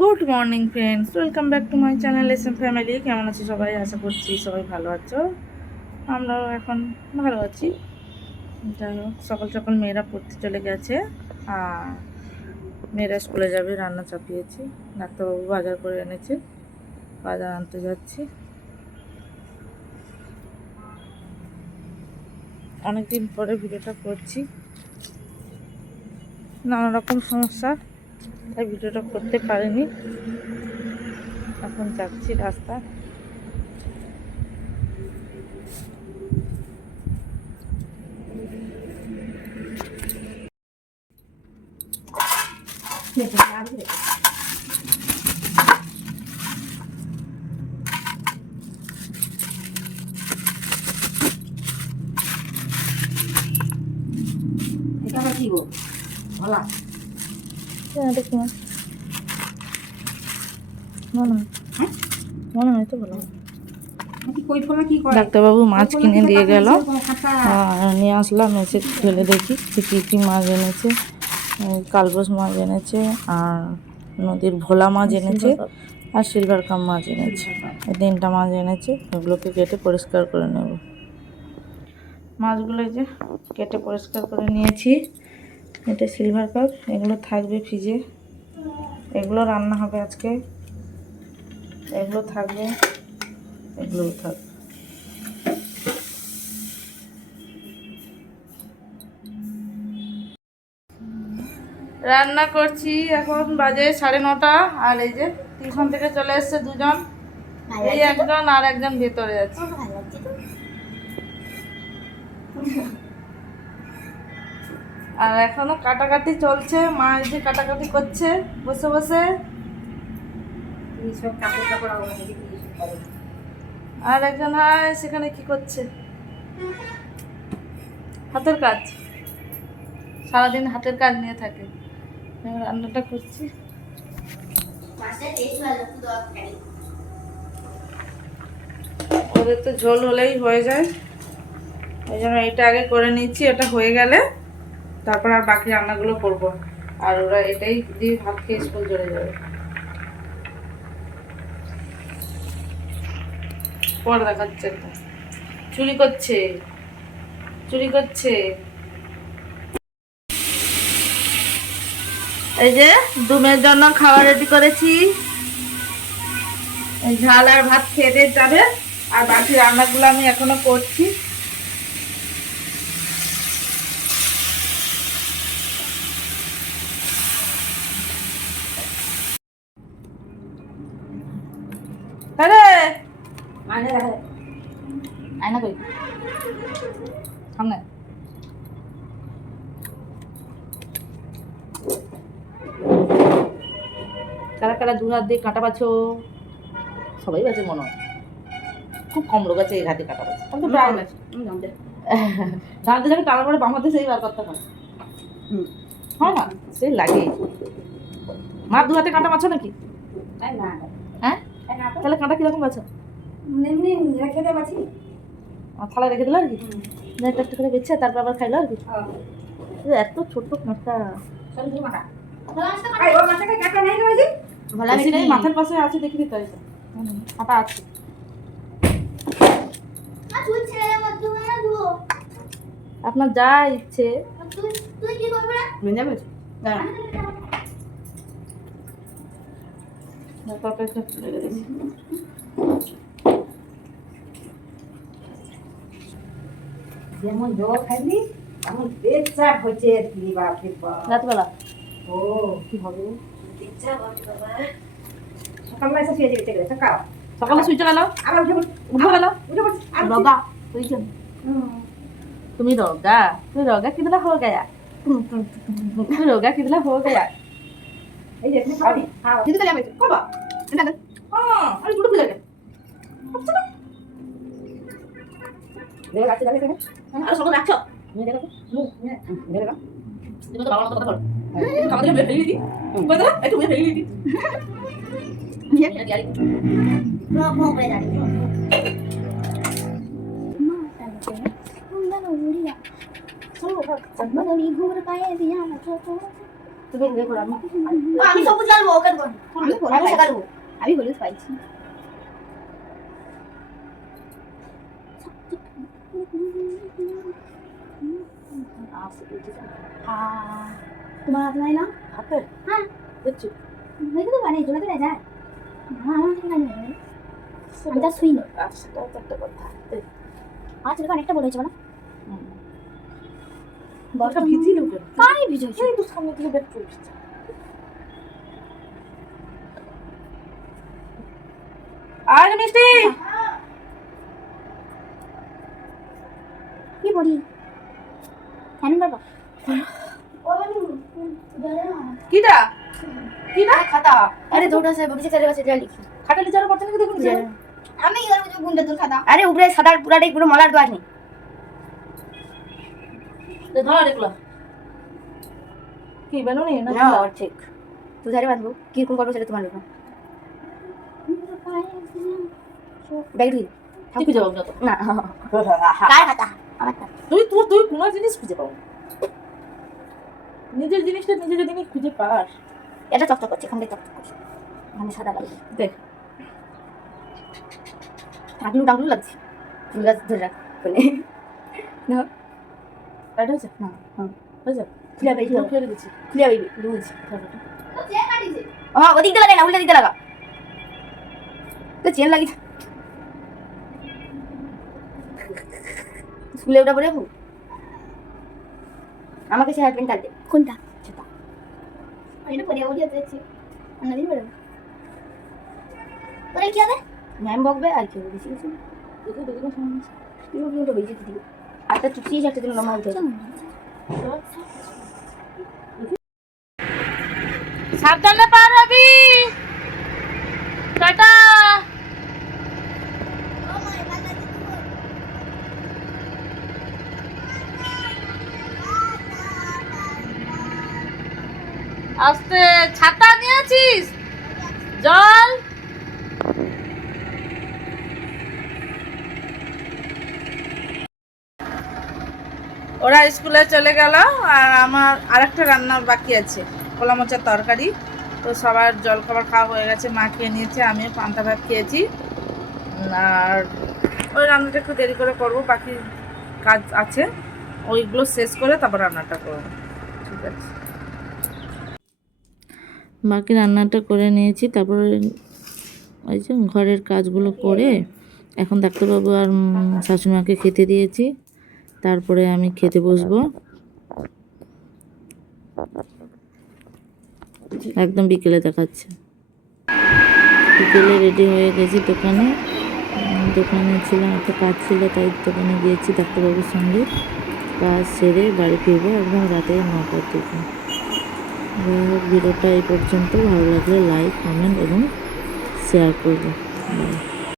Good morning friends, welcome back to my channel S M family. কেমন আছো সবাই? আশা করছি সবাই ভালো আছো। আমরাও এখন ভালো আছি। যাই হোক, সকাল সকাল মেয়েরা পড়তে চলে গেছে আর মেয়েরা স্কুলে যাবে, রান্না চাপিয়েছি। ডাক্তারবাবু বাজার করে এনেছে, বাজার আনতে যাচ্ছি। অনেকদিন পরে ভিডিওটা করছি, নানা রকম সমস্যা তাই ভিডিওটা করতে পারিনি। এখন যাচ্ছি রাস্তা। এটা আবার কি গো? ভোলা। দেখুন, মনে হয় তো ভালো। ডাক্তারবাবু মাছ কিনে দিয়ে গেল, নিয়ে আসলাম, এসে ফেলে দেখি কী কী মাছ এনেছে। কালবোস মাছ এনেছে, আর নদীর ভোলা মাছ এনেছে, আর সিলভার কাপ মাছ এনেছে। এই তিনটা মাছ এনেছে, এগুলোকে কেটে পরিষ্কার করে নেব। মাছগুলো যে কেটে পরিষ্কার করে নিয়েছি। এটা সিলভার কাপ, এগুলো থাকবে ফ্রিজে, এগুলো রান্না হবে আজকে। এগুলো থাকবে, এগুলোও থাকবে। রান্না করছি, এখন বাজে 9:30। আর এই যে টিউশন থেকে চলে এসছে দুজন, এই একজন আর একজন ভেতরে আছে। আর এখনো কাটাকাটি চলছে, মা এই যে কাটাকাটি করছে বসে বসে। আর একজন হয় সেখানে কি করছে, হাতের কাজ, সারাদিন হাতের কাজ নিয়ে থাকে। রান্নাটা করছি, ওদের তো ঝোল হলেই হয়ে যায়, ওই জন্য এটা আগে করে নিচ্ছি। এটা হয়ে গেলে তারপর আর বাকি রান্নাগুলো করব। আর ওরা এটাই দিয়ে ভাত খেয়ে স্কুল চলে যাবে। পর দেখাচ্ছে একটা চুরি করছে, চুরি করছে। এই যে দুমের জন্য খাবার রেডি করেছি, ঝাল আর ভাত খেয়ে দিয়ে যাবে। আর বাকি রান্নাগুলো আমি এখনো করছি। আরে আয়না কই সামনে। কারা কারা দু হাত দিয়ে কাঁটা বাছো? সবাই বাজে মনে হয়, খুব কম লোক আছে এই হাতে কাঁটা বাছে। জানতে যাবে টানার পরে বাম হাতে সেই বার করতে হয়। হয় না, সেই লাগে। মা দু হাতে কাঁটা বাছো নাকি? হ্যাঁ, তাহলে কাঁটা কিরকম বাছো? থালা রেখে দিল আর কি, একটা একটা করে বেছে তারপর আবার খাইলো আর কি। এত ছোট কাঁটা, মাথার পাশে আছে, দেখি দিতে হয় কাঁটা আছে। আপনার যা ইচ্ছে। যেমন জল খাইলি এমন পেট চাপ হচ্ছে আর কি। বাপরে বাপ, রাতবেলা ও কি হবে? সকালবেলা এসে শুয়ে যেতে গেলে সকাল সকালে শুইতে গেল, আবার উঠে উঠে গেল উঠে পড়ছি। রগা। তুমি রগা, তুই রগা কিতনা हो गया, তুই রগা কিতনা हो गया। এই যে তুমি খাবি খাও দিদি তাহলে আমি খাবো এটা দেখ। হ্যাঁ আরে গুলো খুলে দে দেখো গাছে গাছে দেখো। আর সকাল রাখছো নিয়ে দেখো নিয়ে দেখো। তুমি তো বাবার মতো কথা বল, খাবার দিলে ফেলে দিই, কই দাও একটু ফেলে দিই। নিয়ে দিয়ারি নো নো করে দাঁড়ি তুমি এগুলো করো, আমি সবুজ গালবো, ওকে দেবো। আমি গালবো, আমি হলুদ পাইছি। তোমার হাত নাই না? হাতে হ্যাঁ দেখছি দেখে তো বানিয়ে চলে যায় না, আমার ঠিক নাই। আমি যা শুই না। সেটাও তো একটা কথা। আমার চুলকে অনেকটা বড় হয়েছে বলো। বরটা ভিজি লোকের কাই ভিজেছে? এই তো সামনে দিয়ে বের করছিস। আর মিষ্টি কি বলি কেন বাবা? কিটা কিটা খাতা अरे थोड़ा सा बबी से करे बस जल्दी लिखी। খাটালি যারা পড়ছে নাকি দেখুন আমি এর মধ্যে গুন্ডা তোর খাতা। আরে উপরে সাদা পুরাটাই পুরো মলার দোয়ার নেই। তো ধর দেখলা কি বানুনি না না और ठीक तू ধারে বাঁধবো কি কোন করবে সেটা তোমার ব্যাপার। ব্যাগ ধুই কি খুঁজে পাবো না তো না কার খাতা আমারটা। তুই তুই তুই কোনো জিনিস খুঁজে পাবো নিজের জিনিসটা নিজে যদি খুঁজে পাস। এটা চকচক করছে এখান থেকে চকচক করছে মানে সাদা লাগছে দেখ টাকলু টাকলু লাগছে চুল গাছ ধরে রাখ বলে না এটা হচ্ছে না হ্যাঁ হয়েছে খুলে বেশি ফেলে দিচ্ছি খুলে বেবি লুজ হ্যাঁ ওদিক দিয়ে লাগাই না উল্টা দিকে লাগা তো চেন লাগিস স্কুলে ওটা পরে আমাকে সে হেয়ার কাটবে কোনটা সেটা এটা পরে ওই যাচ্ছে অন্যদিন পরে তোরা কি হবে ম্যাম বকবে আর কি হবে বেশি কিছু দেখো দেখো সামনে তুই ওটা বেশি দিবি একটা চুপসি একটা দিন নামা উঠে সাবধানে পার হবি টাটা আস্তে ছাতা নিয়েছিস জল ওরা স্কুলে চলে গেল আর আমার আরেকটা রান্না বাকি আছে কলা মোচার তরকারি। তো সবার জল খাবার খাওয়া হয়ে গেছে, মা খেয়ে নিয়েছে, আমিও পান্তা ভাত খেয়েছি। আর ওই রান্নাটা একটু দেরি করে করবো, বাকি কাজ আছে ওইগুলো শেষ করে তারপর রান্নাটা করবো। ঠিক আছে, বাকি রান্নাটা করে নিয়েছি, তারপরে ওই যে ঘরের কাজগুলো করে এখন ডাক্তারবাবু আর শাশুড়িমাকে খেতে দিয়েছি, তারপরে আমি খেতে বসবো। একদম বিকেলে দেখাচ্ছে। বিকেলে রেডি হয়ে গেছি দোকানে ছিলাম, একটা কাজ ছিল তাই দোকানে গিয়েছি ডাক্তারবাবুর সঙ্গে। কাজ সেরে বাড়ি ফিরবো একদম রাতে 9টার দিকে। যাই হোক, ভিডিওটা এই পর্যন্ত। ভালো লাগলে লাইক কমেন্ট এবং শেয়ার করবো।